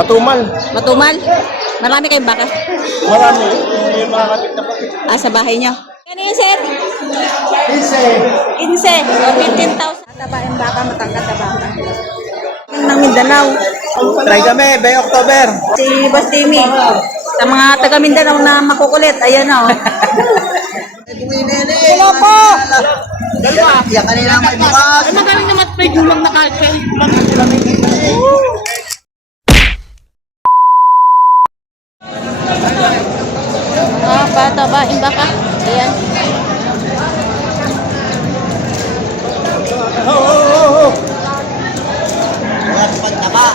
Matumal. Matumal? Marami kayong baka? Marami. May mga kapit na kapit. Ah, sa bahay nyo. Ano yun, sir? Isa. 15 o 15,000. Mataba yung baka, matangkat na baka. Yung ng Mindanao. Try kami, Bay October. Si Boss Timmy. Sa mga taga Mindanao na makukulit, ayan na oh. Hello po! Dalawa. Yan kanina may bukas. Ay, magaling naman may gulang na kahit kahit lang ang lamig. Ah, pataba yung baka. Ayan. Oo, oo. Yan, pagtaba.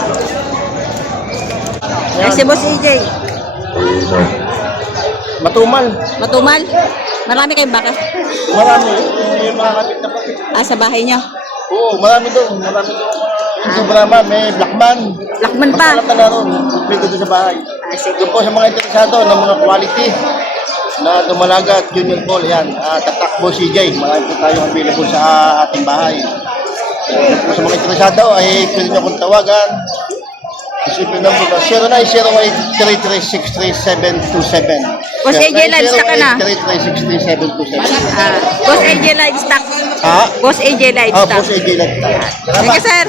Ay, si Boss AJ. Matumal. Matumal? Marami kayong baka? Marami. May mga kapit na kapit. Ah, sa bahay nyo. Oo, marami doon. Marami doon. Yung Sobrama, may Blackman. Blackman pa. Masarap na laro. Doon sa bahay. Ah, sige. Doon po sa mga interesado ng mga quality na dumalaga at junior ball, yan. Uh, tatakbo CJ. Marami po tayong available sa ating bahay. Doon po sa mga interesado ay pwede nyo akong tawagan. Isipin lang po na 0908-3363-727. Boss AJ, livestock ka na? 0908-3363-727. Ah, Boss AJ Livestock. Ha? Boss AJ Ah, Livestock. Boss AJ lang. Thank you, sir.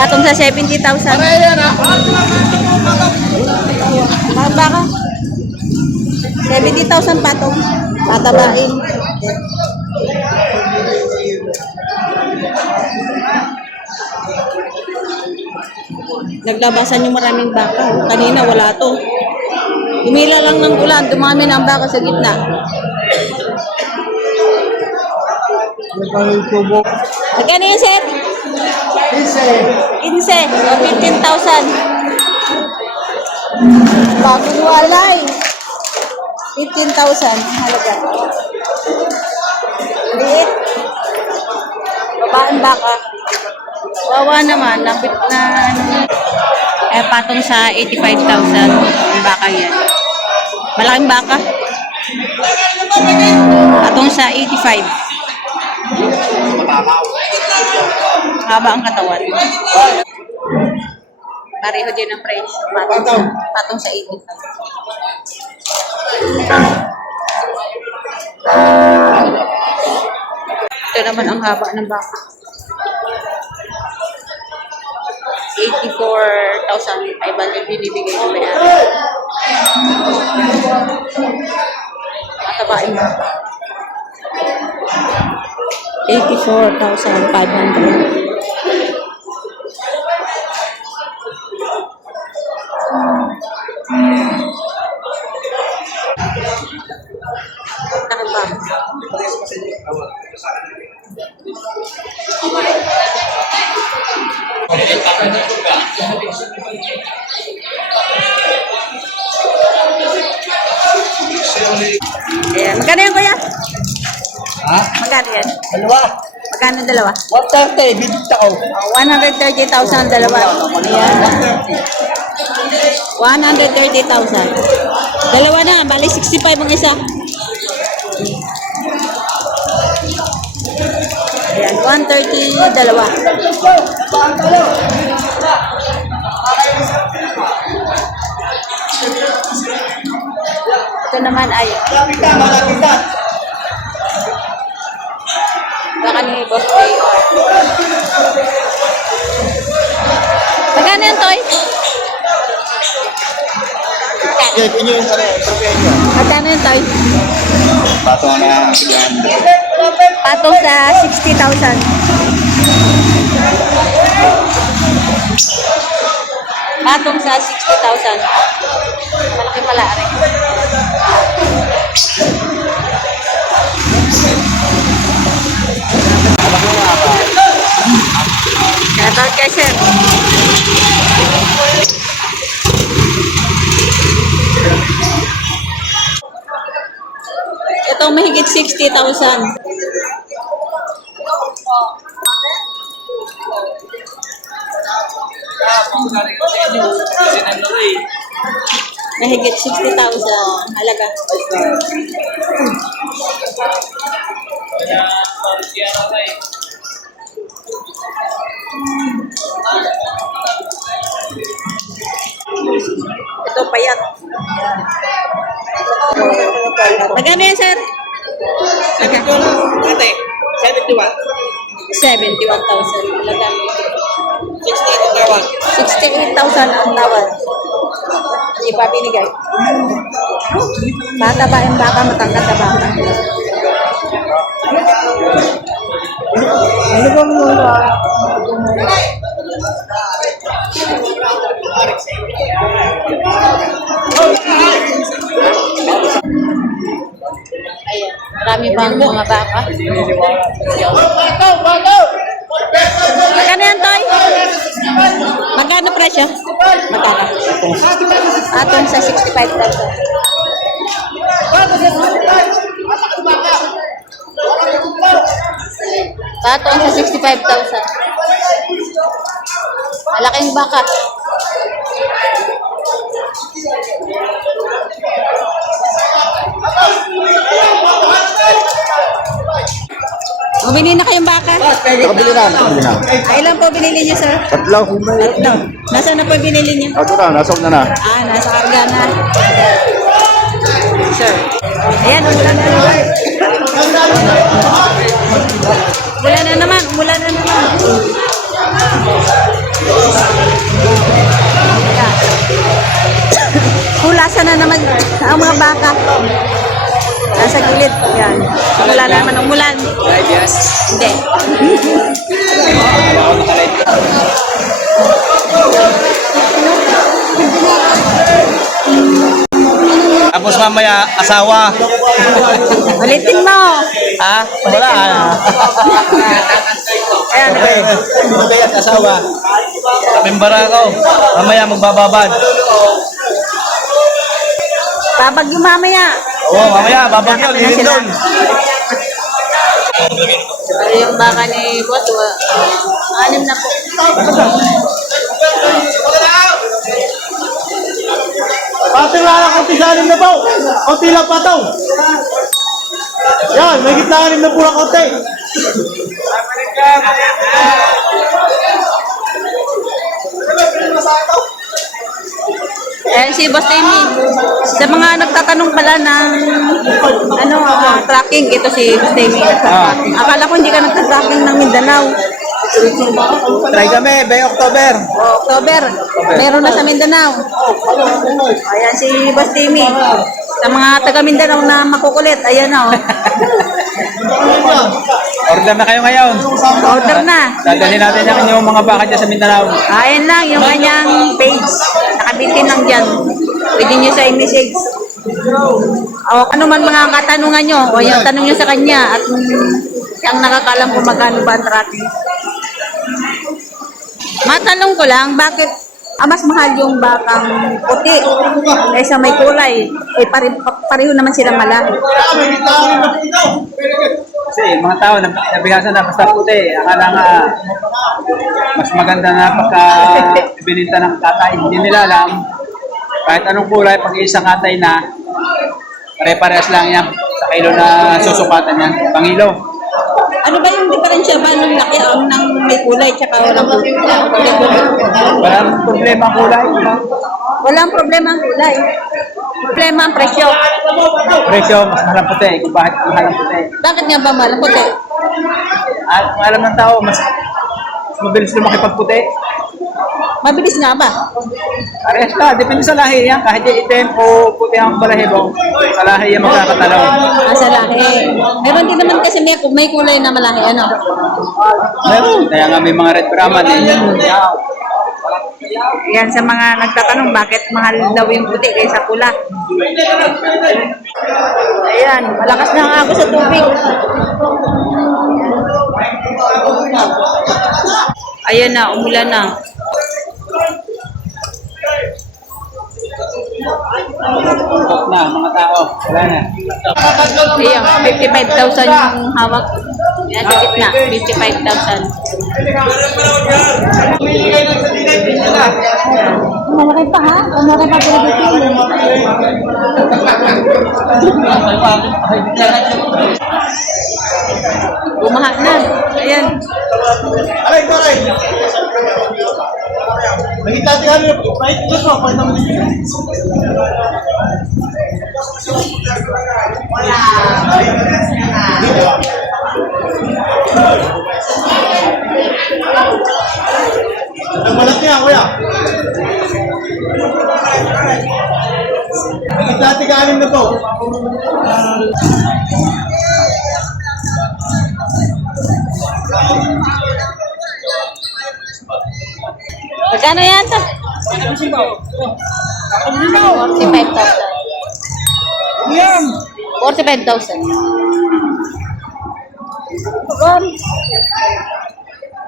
Patong sa 70,000. Mga baka. 70,000 patong. Patabain. Naglabasan yung maraming baka. Kanina wala to. Umila lang ng ulan, dumami na ang baka sa gitna. Magkano yun, sir? 15 o 15,000. Bagong walay. 15,000 ang halaga. Liit. Babaan baka. Wawa naman, napit na eh, patong sa 85,000 ang baka yan. Malaking baka. Patong sa 85. Haba ang katawan. Pareho din ang price. Patong, patong sa 85. Ito naman ang haba ng baka. 84,500 binibigay ko may ari. Matabain mo. 84,500. Ayan. Magkano yan, kuya? Ha? Magkano yan? Dalawa. Magkano dalawa? 130, bibigta ko. Oh, 130,000 ang dalawa. Ayan. 130,000. Dalawa na, bali 65 ang isa. Ayan, 130, dalawa. Ito naman ay Malapita, malapita. baka ni Boss J.R. Magkano yan, Toy? Okay, inyo yung ano, trofeo nyo. Magkano yan, Toy? Patong na. Patong sa 60,000. Patong sa 60,000. Malaki pala rin. Shoutout kay sir. Ito mahigit 60,000. Mahigit 60,000 halaga. Ito, payat. Magkano yan, sir? Magkano? Ate, 71. 71,000. Magkano? 68 ang tawag. 68,000 ang tawad. Hindi pa binigay. Bata ba yung baka matangkat sa baka? Ano ba mo? Ayan, marami bang mga baka? Magkano presyo? Magkano? Atong sa 65,000. Atong sa 65,000. Malaking baka. Bumili na kayong baka? Nakabili na, nakabili na. Ay, ilan po binili niyo, sir? Tatlo. Tatlo. Nasaan na po binili niyo? Ito na, nasob na na. Ah, nasa karga na. Sir. Ayan, umulan na naman. Umulan na naman, umulan na naman. Hulasan na naman ang mga baka. Nasa gilid. Yan. Wala na naman umulan. Hindi. Tapos mamaya, asawa. Ulitin mo. Ha? Wala. Ayan. Okay. Okay, at asawa. Pimbara ako. Mamaya magbababad. Babagyo mamaya. Oo, mamaya, babagyo. Nakapin na Lilin sila. doon. Ano yung baka ni? Wa- Anim na po. Pati nga lang konti sa anim na po. Konti lang pa daw. Yan, may gitna anim na po lang konti. Eh, si Boss Amy, sa mga nagtatanong pala ng ano, ah, tracking, ito si Boss Amy. nagtatracking. Akala ko hindi ka nagtatracking ng Mindanao. Try kami, by October. O, October, meron na sa Mindanao. Ayan si Boss Amy. Sa mga taga Mindanao na makukulit, ayan o. Order na kayo ngayon. Order na. Dadalhin natin yung inyong mga baka dyan sa Mindanao. Ayan lang, yung kanyang page. Nakabitin lang dyan. Pwede nyo sa i-message. O ano man mga katanungan nyo, o yung tanong nyo sa kanya, at mm, ang nakakalam kung magkano ba ang tracking. Matanong ko lang, bakit ah, mas mahal yung bakang puti kaysa may kulay? Eh, pare, pa- pareho naman silang malaki. Kasi mga tao, nab- nabigasan na basta puti. Akala nga, mas maganda na pagka bininta ng tatay. Hindi nila alam. Kahit anong kulay, pag isang katay na, pare-parehas lang yan sa kilo na susukatan yan. Pangilo. Ano ba yung diferensya ba ng laki ang ng may kulay tsaka walang kulay? Walang problema ang kulay. Walang problema ang kulay. Problema ang presyo. Presyo, mas mahal ang puti. Kung bakit mahal ang puti. Bakit nga ba mahal ang puti? At kung alam ng tao, mas, mas mabilis lumaki pag puti. Mabilis nga ba? Parehas ka, depende sa lahi yan. Kahit yung itim o puti ang balahibo, sa lahi yan magkakatalaw. Ah, sa lahi. Meron din naman kasi may, may kulay na malaki. Ano? Meron. Kaya nga may mga red brahman eh. Yan sa mga nagtatanong bakit mahal daw yung puti kaysa pula. Ayan, malakas na ang ako sa tubig. Ayan na, umulan na. Tutok na, mga tao. Wala na. Ayan, 55,000 yung hawak. Yan sa gitna, 55,000. Malaki pa ha? Malaki pa Bumaha na. Ayan. Aray, aray. Naging dati kami na po. Kahit ito to, kahit naman dito. Nagbalat niya, kuya. Naging dati kami na. Magkano yan to? 45,000. Yan! 45,000. Ron.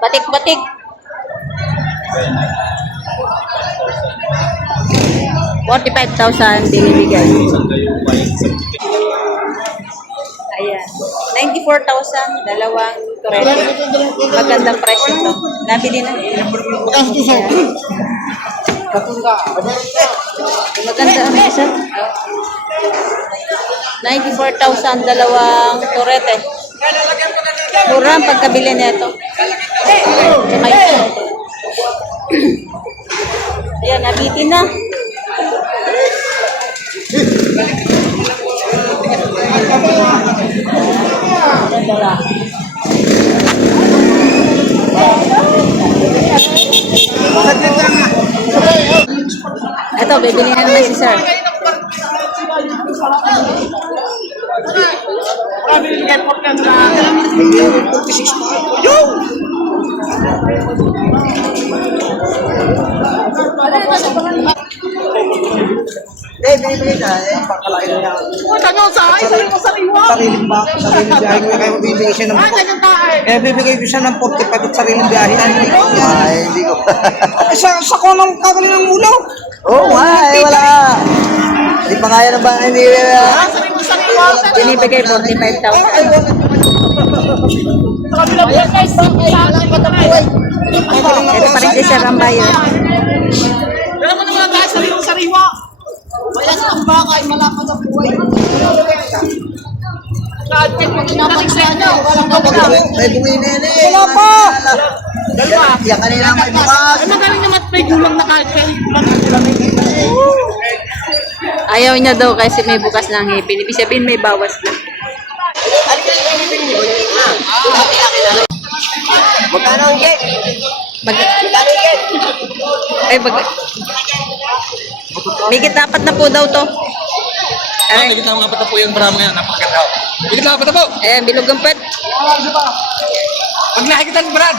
Batik-batik. Forty-five thousand binibigay. Ayan. 94,000, dalawang Toretto. Magandang price ito. Nabili na. Maganda ang isa. 94,000 dalawang Torete. Mura ang pagkabili nito. Tsaka ito. Ayan, nabitin na. Ito, bibili na naman si sir. Eh, binibigay na. Eh, pakalaki na yan. Sarili ba? Sariling biyahe ko kaya bibigay siya ng... Kaya bibigay ko siya ng 45 at sariling biyahe. Ay, hindi ko. Ay, sa, sa ko ng kakali ng ulaw. Oo, oh, ay, wala. Hindi pa kaya na ba? Hindi. Binibigay 45,000. Ay, wala. Ito pa rin si sir ang buyer. May bumi na yan eh. Wala pa. Yan kanina may bukas. Ayaw niya daw kasi may bukas ng ngipin. Ibig sabihin may bawas na. Magkano ang? Mag Magkano ang gate? ay, mag Bigit dapat na po daw to. Ay, higit na mga bata po yung marami ngayon. Napakaganda. Higit na mga bata po. ayan, bilog ang pet. Pag nahigitan, Brad.